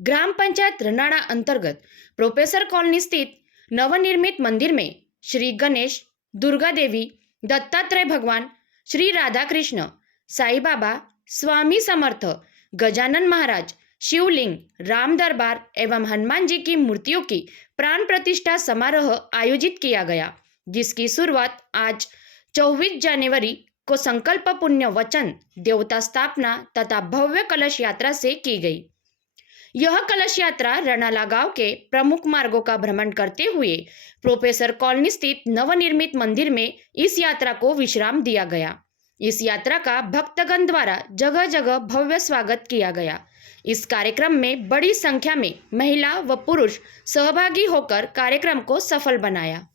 ग्राम पंचायत रनाड़ा अंतर्गत professor colony स्थित नवनिर्मित मंदिर में श्री गणेश, दुर्गा देवी, दत्तात्रेय भगवान, श्री राधा कृष्ण, साईं बाबा, स्वामी समर्थ, गजानन महाराज, शिवलिंग, राम दरबार एवं हनुमान जी की मूर्तियों की प्राण प्रतिष्ठा समारोह आयोजित किया गया, जिसकी शुरुआत आज 24 जनवरी को संकल्प पुण्य वचन देवता स्थापना तथा भव्य कलश यात्रा से की गई। यह कलश यात्रा रनाला गांव के प्रमुख मार्गों का भ्रमण करते हुए प्रोफेसर कॉलोनी स्थित नवनिर्मित मंदिर में इस यात्रा को विश्राम दिया गया। इस यात्रा का भक्तगण द्वारा जगह जगह भव्य स्वागत किया गया। इस कार्यक्रम में बड़ी संख्या में महिला व पुरुष सहभागी होकर कार्यक्रम को सफल बनाया।